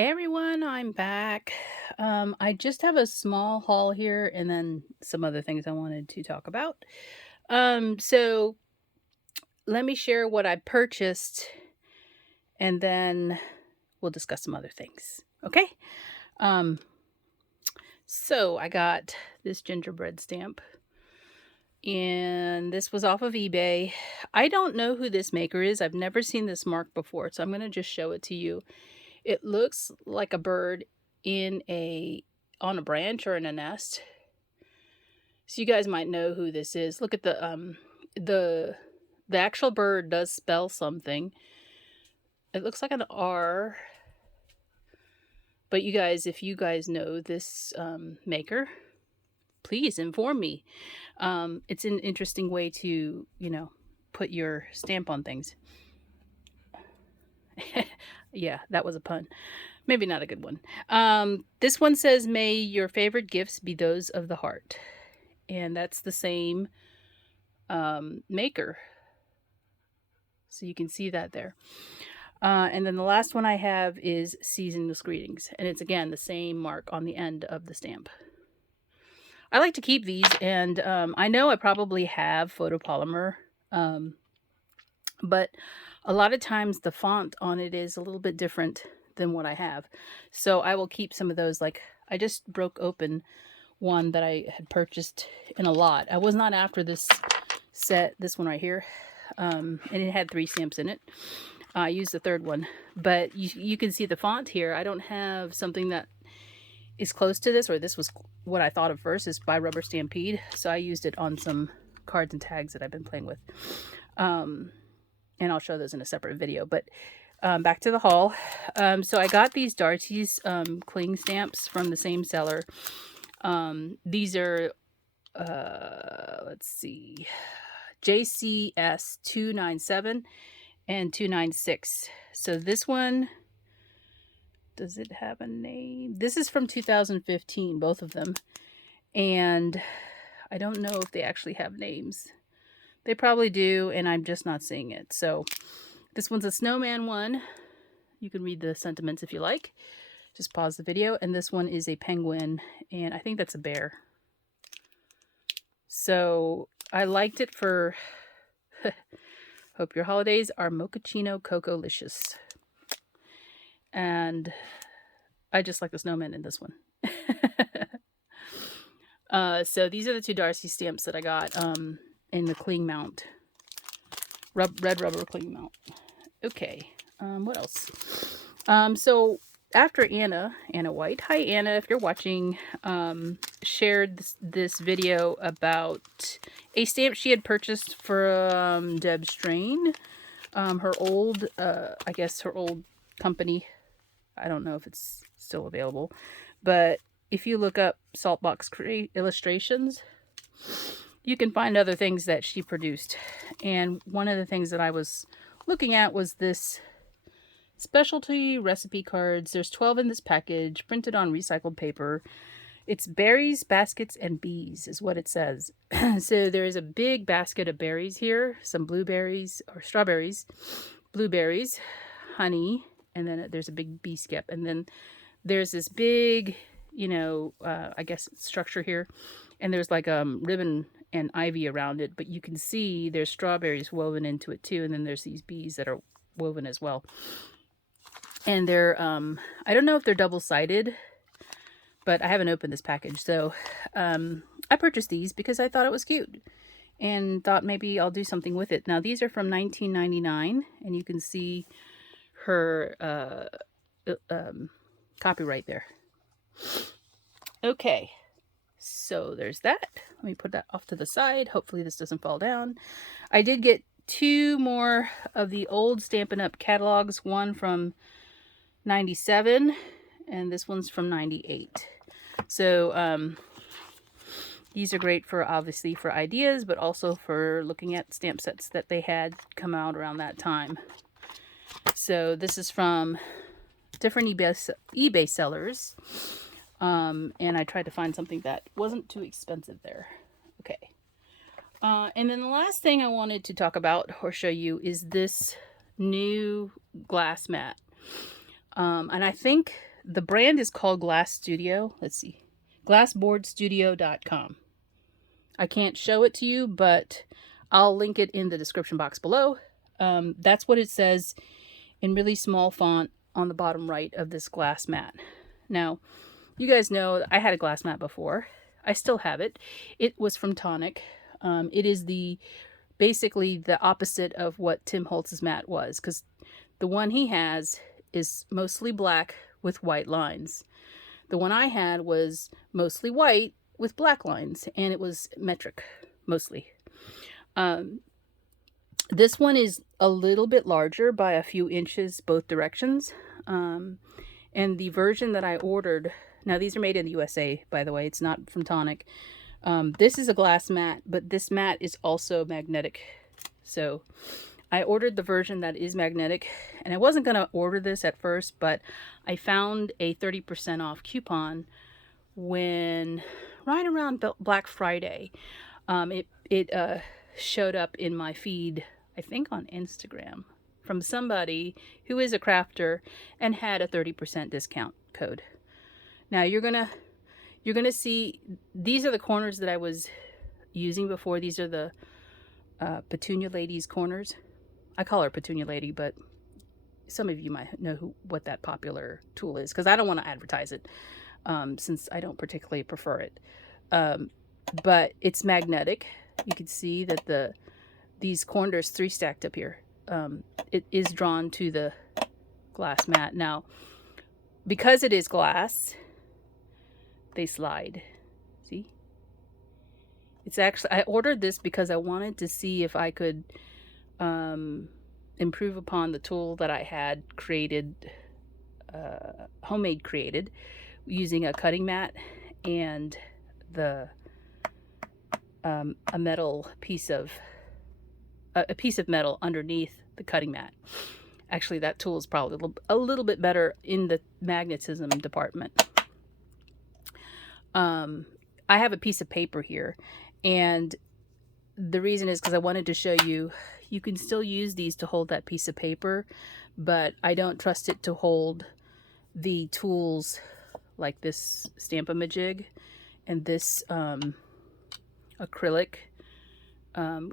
Hey everyone, I'm back. I just have a small haul here and then some other things I wanted to talk about. So let me share what I purchased and then we'll discuss some other things. Okay? Um, so I got this gingerbread stamp and this was off of eBay. I don't know who this maker is. I've never seen this mark before, so I'm going to just show it to you. It looks like a bird in a on a branch or in a nest. So you guys might know who this is. Look at the the actual bird does spell something. It looks like an R. But you guys, if you guys know this maker, please inform me. It's an interesting way to, put your stamp on things. Yeah, that was a pun. Maybe not a good one. This one says, "May your favorite gifts be those of the heart," and that's the same maker. So you can see that there. And then the last one I have is "Seasonless Greetings," and it's again the same mark on the end of the stamp. I like to keep these, and I know I probably have photopolymer, um, but a lot of times the font on it is a little bit different than what I have. So I will keep some of those. Like, I just broke open one that I had purchased in a lot. I was not after this set, this one right here, and it had 3 stamps in it. I used the third one, but you can see the font here. I don't have something that is close to this, or this was what I thought of first, is by Rubber Stampede. So I used it on some cards and tags that I've been playing with. And I'll show those in a separate video. But back to the haul. So I got these Darcy's cling stamps from the same seller. These are, let's see, JCS 297 and 296. So this one, does it have a name? This is from 2015, both of them. And I don't know if they actually have names. They probably do, and I'm just not seeing it. So this one's a snowman one. You can read the sentiments if you like. Just pause the video. And this one is a penguin, and I think that's a bear. So I liked it for hope your holidays are mochaccino coco-licious. And I just like the snowman in this one. So these are the 2 Darcy stamps that I got in the cling mount. Red rubber cling mount. Okay. What else? So after Anna White, hi Anna, if you're watching, shared this video about a stamp she had purchased from Deb Strain, her old, I guess her old company. I don't know if it's still available, but if you look up Saltbox Illustrations, you can find other things that she produced. And one of the things that I was looking at was this specialty recipe cards. There's 12 in this package, printed on recycled paper. It's berries, baskets, and bees is what it says. So there is a big basket of berries here, some blueberries or strawberries, blueberries, honey, and then there's a big bee skip. And then there's this big, I guess structure here. And there's like ribbon and ivy around it, but you can see there's strawberries woven into it too. And then there's these bees that are woven as well. And they're, I don't know if they're double-sided, but I haven't opened this package. So I purchased these because I thought it was cute and thought maybe I'll do something with it. Now, these are from 1999, and you can see her copyright there. Okay, so there's that. Let me put that off to the side. Hopefully this doesn't fall down. I did get 2 more of the old Stampin' Up! Catalogs, one from 97 and this one's from 98. So these are great for, obviously, for ideas, but also for looking at stamp sets that they had come out around that time. So this is from different eBay sellers, and I tried to find something that wasn't too expensive there. Okay. And then the last thing I wanted to talk about or show you is this new glass mat. And I think The brand is called Glass Studio. Let's see. Glassboardstudio.com. I can't show it to you, but I'll link it in the description box below. That's what it says in really small font on the bottom right of this glass mat. Now, you guys know I had a glass mat before. I still have it. It was from Tonic. It is basically the opposite of what Tim Holtz's mat was, because the one he has is mostly black with white lines. The one I had was mostly white with black lines, and it was metric, mostly. This one is a little bit larger by a few inches both directions. And the version that I ordered, now these are made in the USA, by the way, it's not from Tonic. This is a glass mat, but this mat is also magnetic. So I ordered the version that is magnetic, and I wasn't going to order this at first, but I found a 30% off coupon right around Black Friday. It showed up in my feed, I think on Instagram, from somebody who is a crafter and had a 30% discount code. Now you're gonna see, these are the corners that I was using before. These are the Petunia Lady's corners. I call her Petunia Lady, but some of you might know what that popular tool is, because I don't want to advertise it, since I don't particularly prefer it. But it's magnetic. You can see that these corners, 3 stacked up here, it is drawn to the glass mat. Now, because it is glass, they slide. See? It's actually, I ordered this because I wanted to see if I could improve upon the tool that I had created, homemade created, using a cutting mat and a metal piece of metal underneath the cutting mat. Actually, that tool is probably a little bit better in the magnetism department. I have a piece of paper here, and the reason is because I wanted to show you, you can still use these to hold that piece of paper, but I don't trust it to hold the tools like this Stamp-A-Majig and this acrylic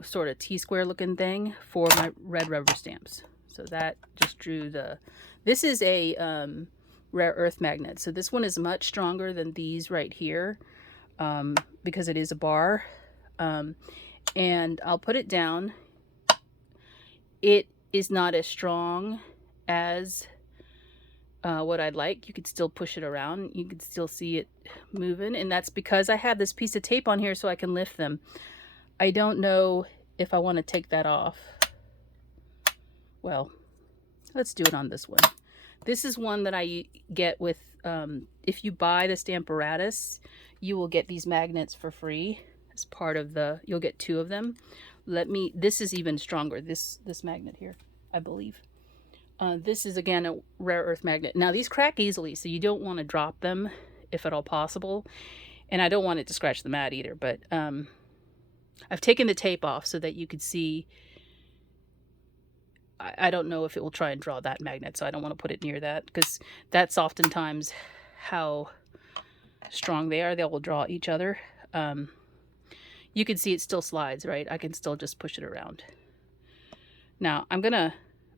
sort of T-square looking thing for my red rubber stamps. So that just drew this is a rare earth magnet. So this one is much stronger than these right here, because it is a bar. And I'll put it down. It is not as strong as what I'd like. You could still push it around. You can still see it moving, and that's because I have this piece of tape on here so I can lift them. I don't know if I want to take that off. Well, let's do it on this one. This is one that I get with, if you buy the Stamparatus, you will get these magnets for free as part of you'll get 2 of them. This is even stronger, this magnet here, I believe. This is, again, a rare earth magnet. Now, these crack easily, so you don't want to drop them if at all possible. And I don't want it to scratch the mat either, but I've taken the tape off so that you could see. I don't know if it will try and draw that magnet, so I don't want to put it near that, because that's oftentimes how strong they are. They will draw each other. You can see it still slides, right? I can still just push it around. Now, I'm going to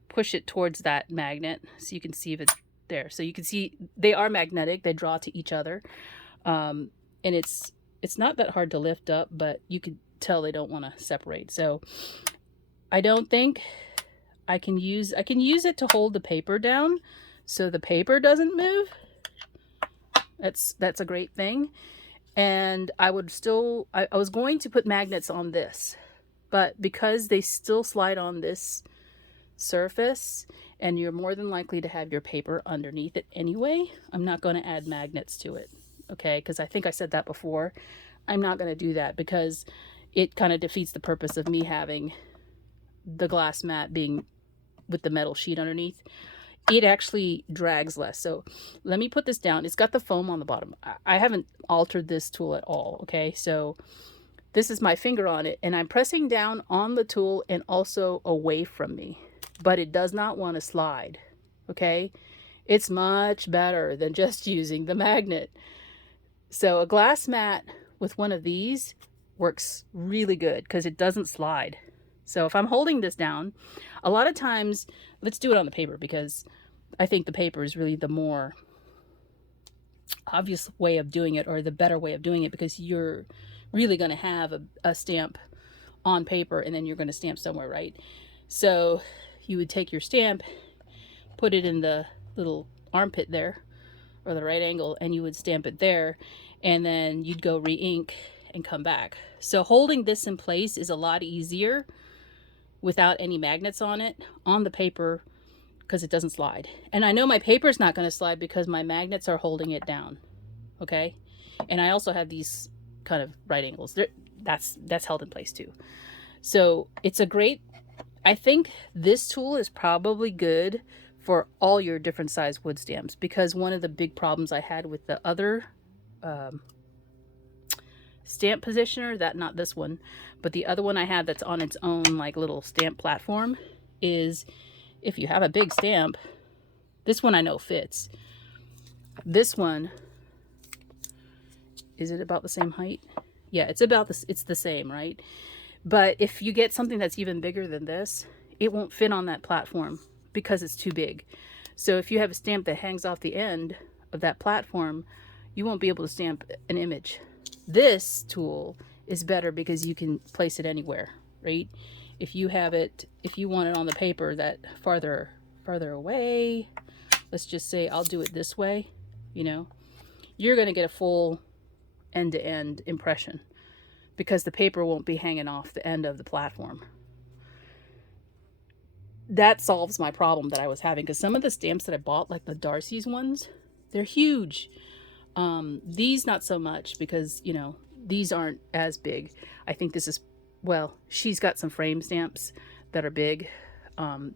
push it towards that magnet so you can see if it's there. So you can see they are magnetic. They draw to each other. And it's not that hard to lift up, but you can tell they don't want to separate. So I don't think I can use it to hold the paper down so the paper doesn't move. That's a great thing. And I was going to put magnets on this, but because they still slide on this surface and you're more than likely to have your paper underneath it anyway, I'm not going to add magnets to it. Okay, because I think I said that before. I'm not going to do that because it kind of defeats the purpose of me having the glass mat being with the metal sheet underneath. It actually drags less. So let me put this down. It's got the foam on the bottom. I haven't altered this tool at all. Okay, so this is my finger on it, and I'm pressing down on the tool and also away from me, but it does not want to slide. Okay, It's much better than just using the magnet. So a glass mat with one of these works really good because it doesn't slide. So if I'm holding this down, a lot of times, let's do it on the paper because I think the paper is really the more obvious way of doing it, or the better way of doing it, because you're really going to have a stamp on paper and then you're going to stamp somewhere, right? So you would take your stamp, put it in the little armpit there, or the right angle, and you would stamp it there, and then you'd go re-ink and come back. So holding this in place is a lot easier without any magnets on it, on the paper, because it doesn't slide. And I know my paper's not going to slide because my magnets are holding it down. Okay. And I also have these kind of right angles. That's held in place too. So it's a great, I think this tool is probably good for all your different size wood stamps, because one of the big problems I had with the other stamp positioner, that not this one, but the other one I had that's on its own like little stamp platform, is if you have a big stamp, this one I know fits. This one, is it about the same height? Yeah, it's the same, right? But if you get something that's even bigger than this, it won't fit on that platform because it's too big. So if you have a stamp that hangs off the end of that platform, you won't be able to stamp an image. This tool is better because you can place it anywhere, right? If you have it, if you want it on the paper that farther away, let's just say I'll do it this way, you know, you're going to get a full end-to-end impression because the paper won't be hanging off the end of the platform. That solves my problem that I was having, because some of the stamps that I bought, like the Darcy's ones, they're huge. These not so much, because, you know, these aren't as big. I think this is, well, she's got some frame stamps that are big.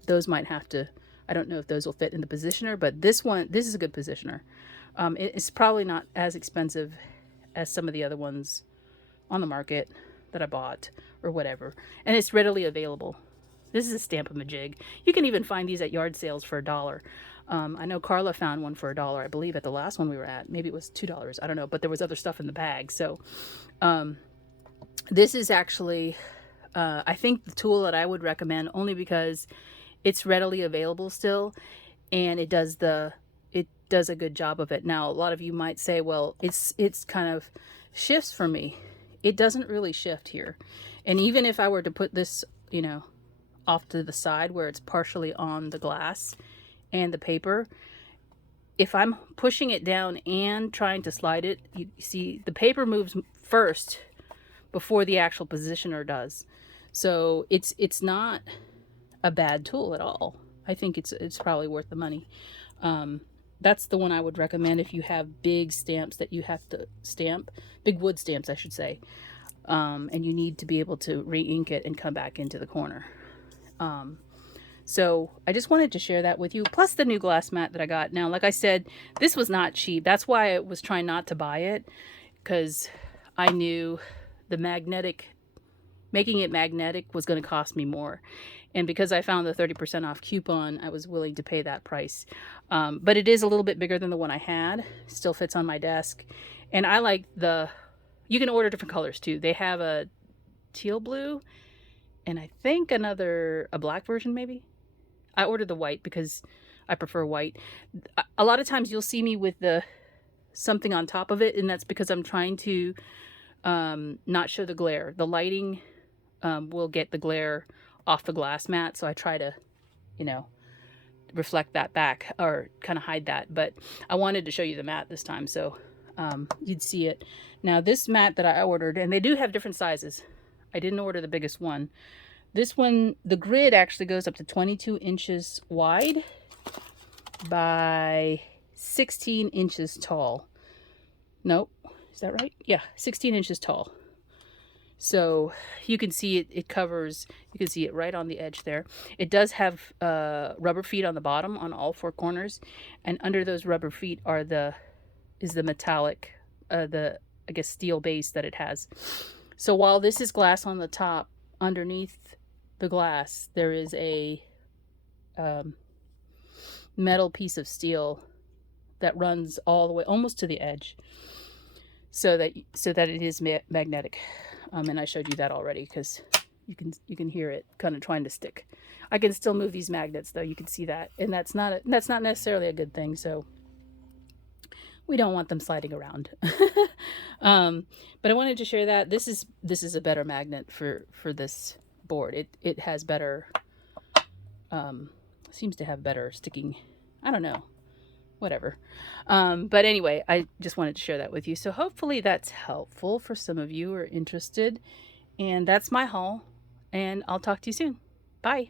Those might have to, I don't know if those will fit in the positioner, but this is a good positioner. It's probably not as expensive as some of the other ones on the market that I bought or whatever. And it's readily available. This is a Stamp-A-Majig. You can even find these at yard sales for $1. I know Carla found one for $1, I believe, at the last one we were at. Maybe it was $2. I don't know, but there was other stuff in the bag. So this is actually, I think, the tool that I would recommend, only because it's readily available still, and it does a good job of it. Now, a lot of you might say, well, it's kind of shifts for me. It doesn't really shift here. And even if I were to put this, you know, off to the side where it's partially on the glass and the paper, if I'm pushing it down and trying to slide it, you see the paper moves first before the actual positioner does. So it's not a bad tool at all. I think it's probably worth the money. That's the one I would recommend if you have big stamps that you have to stamp, big wood stamps, I should say, and you need to be able to re-ink it and come back into the corner. So I just wanted to share that with you, plus the new glass mat that I got. Now, like I said, this was not cheap. That's why I was trying not to buy it, because I knew the making it magnetic was going to cost me more. And because I found the 30% off coupon, I was willing to pay that price. But it is a little bit bigger than the one I had. Still fits on my desk. And I like you can order different colors too. They have a teal blue and I think a black version maybe. I ordered the white because I prefer white. A lot of times you'll see me with something on top of it, and that's because I'm trying to not show the glare. The lighting will get the glare off the glass mat, so I try to, you know, reflect that back or kind of hide that. But I wanted to show you the mat this time, so you'd see it. Now this mat that I ordered, and they do have different sizes. I didn't order the biggest one. This one, the grid actually goes up to 22 inches wide by 16 inches tall. Nope, is that right? Yeah, 16 inches tall. So you can see it covers, you can see it right on the edge there. It does have rubber feet on the bottom on all four corners, and under those rubber feet is the metallic, I guess steel base that it has. So while this is glass on the top, underneath the glass there is a metal piece of steel that runs all the way almost to the edge, so that it is magnetic. And I showed you that already, because you can hear it kind of trying to stick. I can still move these magnets though. You can see that, and that's not necessarily a good thing. So we don't want them sliding around. But I wanted to share that this is a better magnet for this board. It has better, seems to have better sticking. I don't know, whatever. But anyway, I just wanted to share that with you. So hopefully that's helpful for some of you who are interested. And that's my haul. And I'll talk to you soon. Bye.